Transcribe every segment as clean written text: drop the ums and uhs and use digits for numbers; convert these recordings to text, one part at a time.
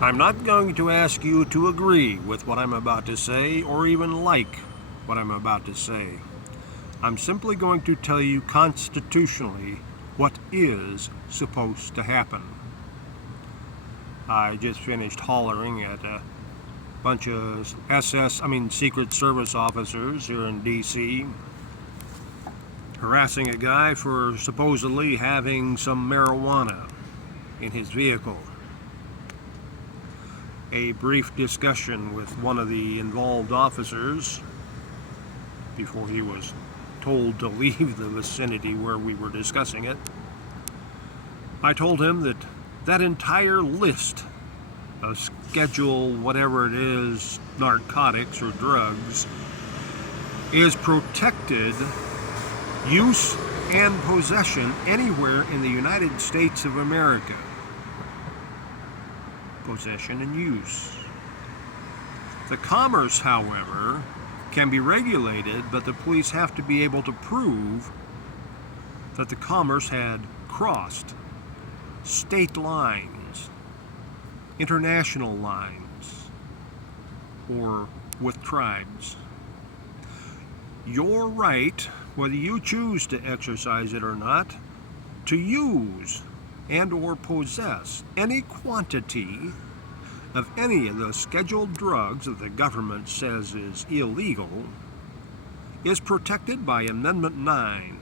I'm not going to ask you to agree with what I'm about to say or even like what I'm about to say. I'm simply going to tell you constitutionally what is supposed to happen. I just finished hollering at a bunch of Secret Service officers here in D.C. harassing a guy for supposedly having some marijuana in his vehicle. A brief discussion with one of the involved officers before he was told to leave the vicinity where we were discussing it. I told him that that entire list of schedule whatever it is, narcotics or drugs, is protected use and possession anywhere in the United States of America. Possession and use. The commerce, however, can be regulated, but the police have to be able to prove that the commerce had crossed state lines, international lines, or with tribes. Your right, whether you choose to exercise it or not, to use and or possess any quantity of any of the scheduled drugs that the government says is illegal is protected by Amendment 9,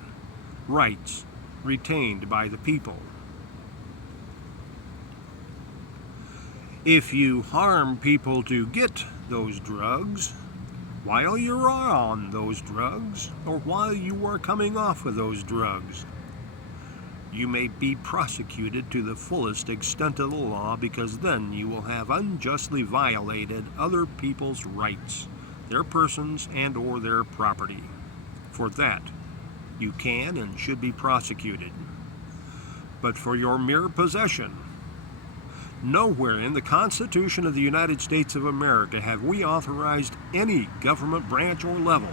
rights retained by the people. If you harm people to get those drugs, while you're on those drugs, or while you are coming off of those drugs, you may be prosecuted to the fullest extent of the law, because then you will have unjustly violated other people's rights, their persons and or their property. For that, you can and should be prosecuted. But for your mere possession, nowhere in the Constitution of the United States of America have we authorized any government branch or level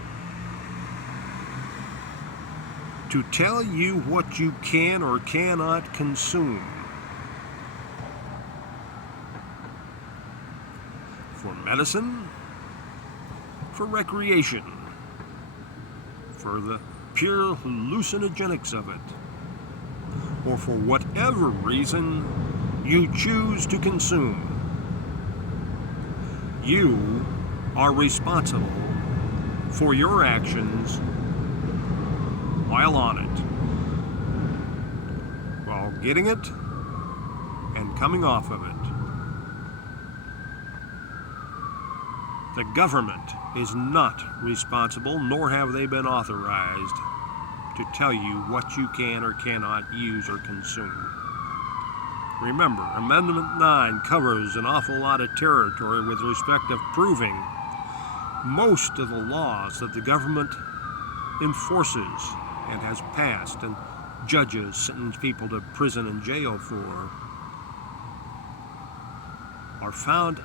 to tell you what you can or cannot consume. For medicine, for recreation, for the pure hallucinogenics of it, or for whatever reason you choose to consume. You are responsible for your actions while on it, while getting it and coming off of it. The government is not responsible, nor have they been authorized to tell you what you can or cannot use or consume. Remember, Amendment 9 covers an awful lot of territory with respect of proving most of the laws that the government enforces and has passed and judges sentence people to prison and jail for are found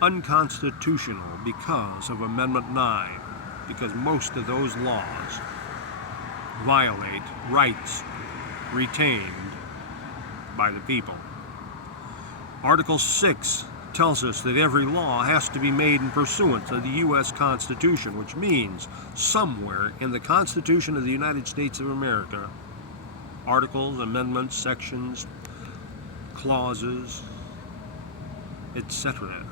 unconstitutional because of Amendment 9, because most of those laws violate rights retained by the people. Article 6 tells us that every law has to be made in pursuance of the U.S. Constitution, which means somewhere in the Constitution of the United States of America, articles, amendments, sections, clauses, etc.,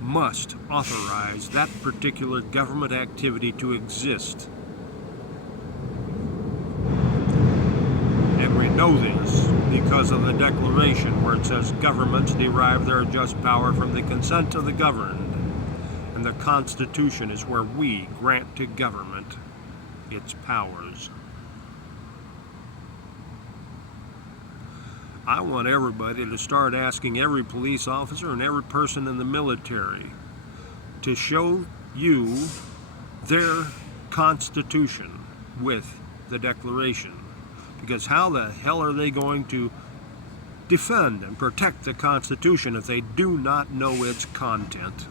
must authorize that particular government activity to exist. And we know this because of the Declaration, where it says governments derive their just power from the consent of the governed, and the Constitution is where we grant to government its powers. I want everybody to start asking every police officer and every person in the military to show you their Constitution with the Declaration. Because how the hell are they going to defend and protect the Constitution if they do not know its content?